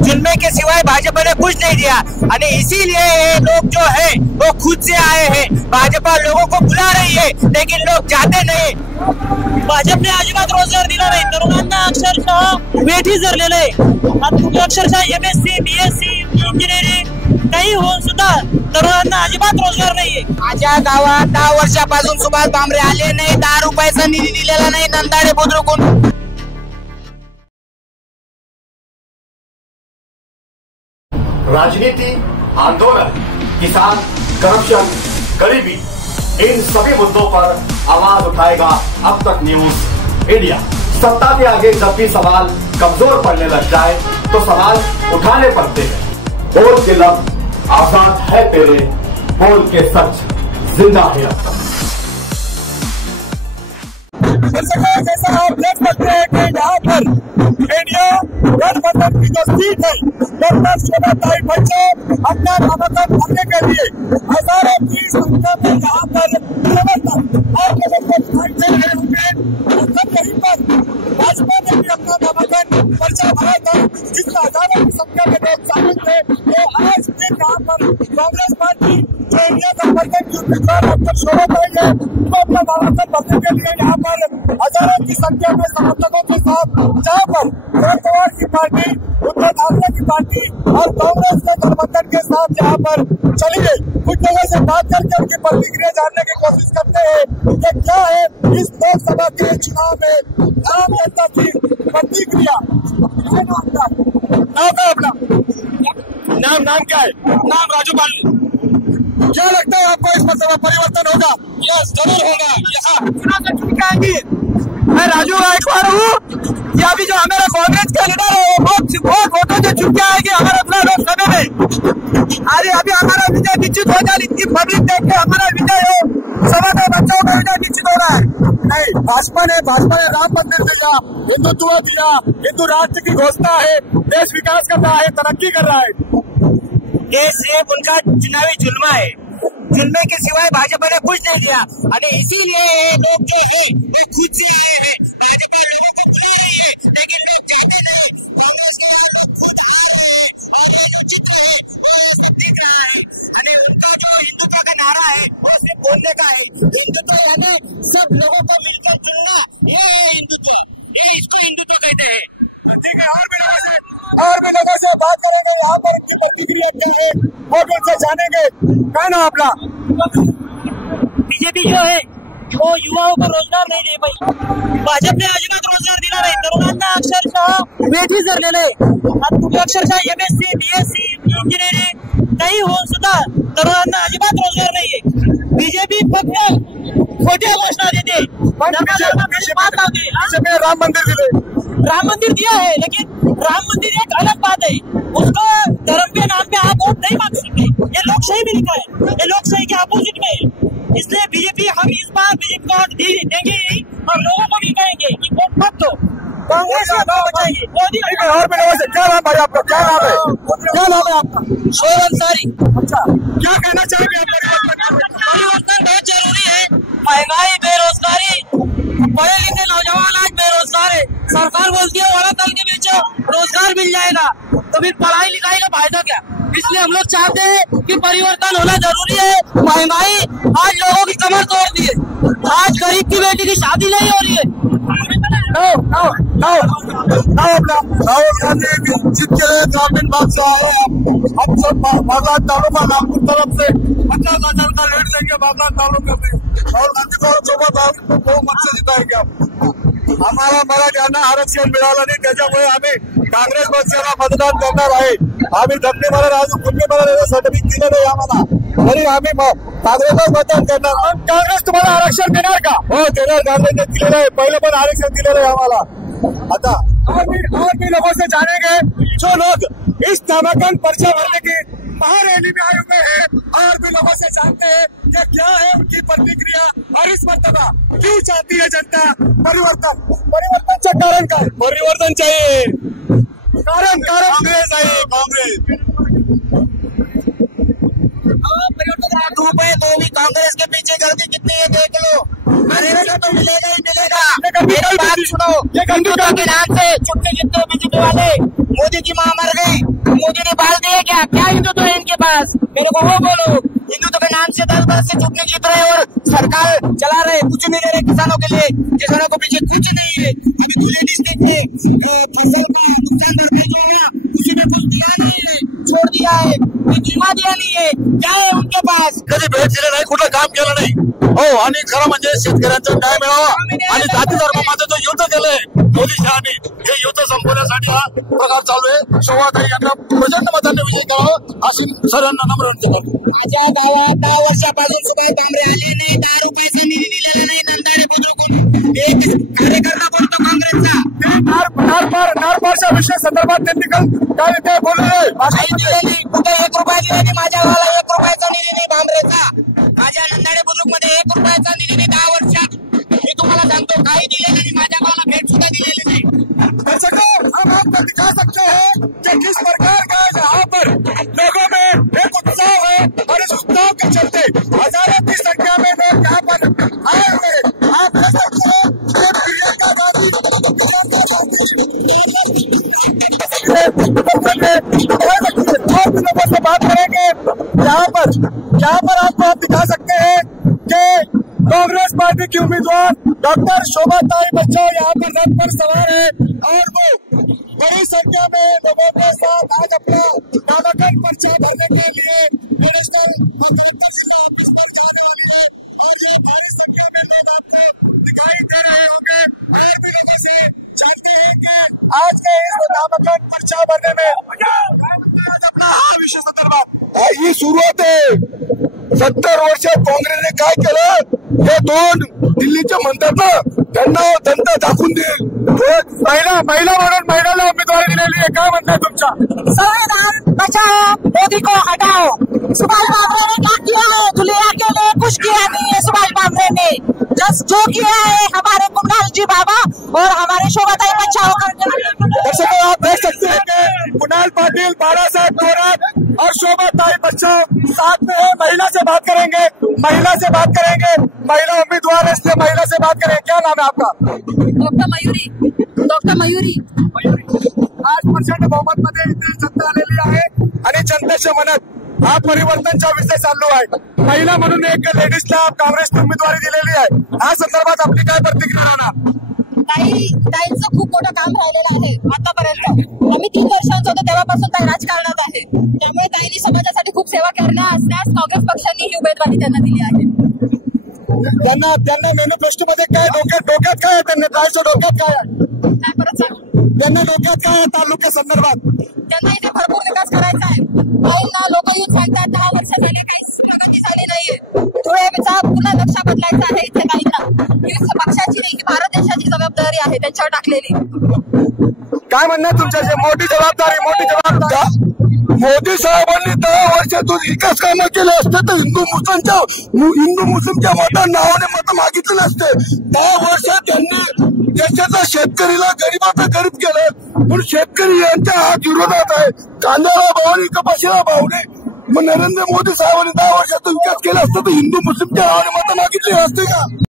जुल्मे के सिवाय भाजपा ने कुछ नहीं दिया आणि इसीलिए ये लोग जो है वो खुद से आए हैं। भाजपा लोगों को बुला रही है लेकिन लोग जाते नहीं। भाजपने अजिबात रोजगार दिला नाही, तरुणांना अक्षरशः वेठी धरलेलं आहे। तुम्ही अक्षरशः MSc BSc इंजिनिअरिंग काही होऊन सुद्धा तरुणांना अजिबात रोजगार नाहीये। माझ्या गावात 10 वर्षापासून सुभाष भामरे आले नाही, 10 रुपयाचा निधी दिलेला नाही नंदाडे बुद्रुकून। राजनीति, आंदोलन, किसान, करप्शन, गरीबी, इन सभी मुद्दों पर आवाज उठाएगा अब तक न्यूज इंडिया। सत्ता के आगे जब भी सवाल कमजोर पड़ने लग जाए तो सवाल उठाने पड़ते हैं। बोल के लफ्ज आजाद है तेरे, बोल के सच जिंदा है अब तक। जैसा आप देख सकते हैं कि यहाँ पर इंडिया गठबंधन की जो सीट है डॉक्टर शोभाताई बच्चे अपना नामांकन भरने के लिए हजारों की संख्या में यहाँ पर समर्थन और दिखाई दे रहे होंगे। कहीं पर भाजपा ने भी अपना नामांकन पर्चा भरा था जिसमें हजारों की संख्या में लोग शामिल थे। तो आज फिर यहाँ पर कांग्रेस पार्टी जो इंडिया गठबंधन की उम्मीदवार डॉक्टर शोभाताई है वो अपना नामांकन भरने के लिए यहाँ पर हजारों की संख्या में समर्थकों के साथ जहाँ पर शरद पवार की पार्टी, उद्धव ठाकरे की पार्टी और कांग्रेस के गठबंधन के साथ यहाँ पर चली गई। कुछ लोगों से बात करके उनकी प्रतिक्रिया जानने की कोशिश करते हैं कि क्या है इस लोकसभा के चुनाव में आम जनता की प्रतिक्रिया। नाम क्या है? नाम राजू पाल। क्या लगता है आपको इस मसला परिवर्तन होगा? यस, जरूर होगा। यहाँ मैं राजू गायकवाड़ हूँ। या भी जो हमारा कांग्रेस का लीडर है वो बहुत वोटों से चुप गया है कि हमारा अपना लोकसभा में अरे अभी हमारा विजय निश्चित हो जाए। इतनी पब्लिक देख के हमारा विजय हो सवा के बच्चों का विजय निश्चित हो रहा है। नहीं, भाजपा ने राम मंदिर दिया, हिंदुत्व दिया, हिंदू राष्ट्र की घोषणा है, देश विकास कर रहा है, तरक्की कर रहा है। ये सिर्फ उनका चुनावी जुल्मा है, जुल्मे के सिवाय भाजपा ने कुछ नहीं दिया और इसीलिए लोग जो है वो खुद से आए हैं। भाजपा लोगों को बुला रही है लेकिन लोग जाते नहीं। कांग्रेस के लोग खुद आ रहे हैं और ये जो चित्र है वो सब दिख रहा है। उनका जो हिंदुत्व का नारा है वो सिर्फ बोलने का है। हिंदुत्व यानी सब लोगों को मिलकर चलना, ये हिंदुत्व, ये इसको हिंदुत्व कहते हैं। ठीक है, और भी लोगों से बात करेंगे, वहाँ पर उनकी प्रतिक्रिया क्या है वो भी उनसे जानेंगे। क्या नाम अपना? बीजेपी जो है वो युवाओं को रोजगार नहीं दे पाई। भाजपने अजिबात रोजगार दिला नाही, तरुणांना अक्षरशः वेठी धरलेलं आहे। तुम्ही अक्षरशः MSc BSc इंजिनिअरिंग काही होऊन सुद्धा तरुणांना अजिबात रोजगार नाहीये। बीजेपी फक्त खोट्या घोषणा देते, राम मंदिर दिले। राम मंदिर दिया है लेकिन राम मंदिर एक अलग बात है, उसको धर्म के नाम पे आप वोट नहीं मांग सकते। ये लोकशाही में लिखा है, ये लोकशाही के अपोजिट में है। इसलिए बीजेपी हम इस बार बीजेपी को देंगे ही और लोगों को भी कहेंगे कि वोट मत दो, कांग्रेस को बचाएंगे। और भी लोगों से क्या नाम भाई आपका? क्या नाम है? क्या नाम है आपका? शोभ अंसारी। अच्छा, क्या कहना चाहेंगे आप? परिवर्तन बहुत जरूरी है। महंगाई, बेरोजगारी, पढ़े लिखे नौजवान आज बेरोजगार है। सरकार बोलती है वाला तल के बेचो रोजगार मिल जाएगा, तो फिर पढ़ाई लिखाई का फायदा क्या? इसलिए हम लोग चाहते हैं कि परिवर्तन होना जरूरी है। महंगाई आज लोगों की कमर तोड़ दी है। आज गरीब की बेटी की शादी नहीं हो रही है। राहुल गांधी जीत के ग्रामीण भाग से आए हम सब बागलाट तालुका नागपुर तरफ से 50,000 का रेट लेंगे बागलाट तालुका में। राहुल गांधी को बहुमत से जिताएंगे हम। आम्हाला मराठ्यांना आरक्षण मिळालं नाही, त्याच्यामुळे आम्ही काँग्रेस पक्षाला मतदान करणार आहे। आम्ही धक्के मारा अजून कुठे मला सर्टिफिकेट दिलं नाही आम्हाला, तरी आम्ही काँग्रेसला मतदान करणार। काँग्रेस तुम्हाला आरक्षण देणार का? हो देणार, काँग्रेसने दिलेलं आहे, पहिलं पण आरक्षण दिलेलं आहे आम्हाला। आता और भी लोगों से जानेंगे जो लोग इस नामांकन पर्चा भरने की महारैली में आए हुए हैं, और भी लोगों से जानते हैं कि क्या है उनकी प्रतिक्रिया और इस मर्तबा क्यों चाहती है जनता परिवर्तन। परिवर्तनचं कारण काय? परिवर्तन चाहिए, कारण कांग्रेस आहे, कांग्रेस। धूप है तो भी कांग्रेस के पीछे गर्दी कितनी है देख लो। मिलेगा तो मिलेगा ही मिलेगा। मेरी बात सुनो, हिंदुत्व के नाम से छुट्टे जितने बीजेपी वाले मोदी की माँ मर गई, मोदी ने बाल दिए क्या? क्या हिंदुत्व है इनके पास? मेरे को वो बोलो। हिंदुत्व के नाम से 10 वर्ष से चुटनी जीत रहे और सरकार चला रहे, कुछ नहीं दे रहे किसानों के लिए। किसानों को पीछे कुछ नहीं है। अभी तो लेडीज देखिए, फसल का नुकसान भरपाई जो है उसी में कुछ दिया नहीं है, छोड़ दिया है, बीमा दिया नहीं है। क्या है उनके पास? कधी भेट दिली नाही, कुठलं काम केलं नाही हो. आणि खरं म्हणजे शेतकऱ्यांचा न्याय मिळावा आणि जाती धर्मामध्ये जो युद्ध केलंय मोदी शहाने, हे युद्ध संपवण्यासाठी हा प्रकार चालू आहे. शोभाताई यांना प्रचंड मतांनी विजय करावा अशी सर्वांना नम्र विनंती करतो. माझ्या गावात 10 वर्षापासून सुभाष भामरे आले नाही, 10 रुपयाचा निधी दिलेला नाही. नंदारे बुद्रुकून एक कार्यकर्ता बोलतो काँग्रेसचा. नारपारच्या विषय संदर्भात त्यांनी काय ते बोलले. काही दिलेली, कुठे 1 रुपया दिला नाही. माझ्या गावाला 1 रुपयाचा निधी नाही भामरेचा. माझ्या नंदारे बुद्रुक मध्ये 1 रुपयाचा निधी नाही 10 वर्षात. मी तुम्हाला सांगतो, काही दिलेलं नाही. माझ्या गावाला भेट सुद्धा दिलेली नहीं। हम आपको दिखा सकते हैं कि किस प्रकार का यहाँ पर लोगों में एक उत्साह है और इस उत्साह के चलते हजारों की संख्या में लोग यहाँ पर आए हुए। आप देख सकते हैं कि प्रियंका गांधी से बात करेंगे। यहाँ पर आपको आप दिखा सकते हैं कि कांग्रेस पार्टी की उम्मीदवार डॉक्टर शोभाताई बच्चन यहाँ पर रथ पर सवार है और वो बड़ी संख्या में लोगों के साथ आज अपना नामांकन पर्चा भरने के लिए नेशनल ऑफिस पर जाने वाली है और ये भारी संख्या में लोग आपको दिखाई दे रहे होंगे। हर तरीके से जानते हैं कि आज के इस नामांकन पर्चा भरने में अपना हा विषय संदर्भात ही सुरुवात आहे। 70 वर्षात काँग्रेसने काय केलं हे दोन दिल्लीचे म्हणतात ना त्यांना जनता दाखवून देईल। महिला म्हणून महिलाला उमेदवारी दिलेली आहे, काय म्हणताय तुमच्या? संविधान बचाओ, मोदी को हटाओ। सुभाष भामरे ने क्या किया है? दुनिया के लिए कुछ किया नहीं है सुभाष भामरे ने। जो किया है हमारे कुणाल जी बाबा और हमारे शोभाताई बचाओ करने वाले। दर्शकों आप देख सकते हैं कि कुणाल पाटिल, बाला साहब थोरात और शोभाताई बच्चन साथ में है। महिला से बात करेंगे, महिला उम्मीदवार है इसलिए महिला से बात करेंगे। क्या नाम है आपका? डॉक्टर मयुरी। 8% बहुमत मध्ये इथे सत्ता आलेली आहे आणि जनतेच्या मनात हा परिवर्तनचा विषय चालू आहे। महिला म्हणून एक लेडीजला काँग्रेसने उमेदवारी दिलेली आहे, या संदर्भात आपली काय प्रतिक्रिया राहणार? ताईंचं खूप मोठं काम राहिलेलं आहे आतापर्यंत। आम्ही 3 वर्षांचं होतो तेव्हापासून ताई राजकारणात आहे, त्यामुळे ताईंनी समाजासाठी खूप सेवा करणार असल्यास काँग्रेस पक्षाने ही उमेदवारी त्यांना दिली आहे। त्यांना मॅनिफेस्टोमध्ये काय डोक्यात काय आहे? त्यांना ताईच्या डोक्यात काय आहे? काय परत सांग? त्यांना डोक्यात काय आहे तालुक्या संदर्भात? त्यांना इथे भरपूर विकास करायचा आहे। ताईंना लोक येऊन सांगतात 10 वर्ष झाली काही प्रगती झाली नाहीये, धुळेचा पुन्हा नक्षा बदलायचा आहे इथे ताईंना। ही पक्षाची नाही, भारत देशाची जबाबदारी आहे त्यांच्यावर टाकलेली। काय म्हणणं तुमच्या? मोठी जबाबदारी मोदी साहेबांनी 10 वर्षातून विकास कामं केले असते तर हिंदू मुस्लिमच्या नावाने मत मागितले नसते। 10 वर्षात त्यांनी देशाचा शेतकरीला गरीबाचा गरीब केलं, पण शेतकरी यांच्या हात विरोधात आहे। कांद्याला भाव कपाशीला भाव नाही, मग नरेंद्र मोदी साहेबांनी 10 वर्षातून विकास केला असता तर हिंदू मुस्लिमच्या नावाने मत मागितले असते का?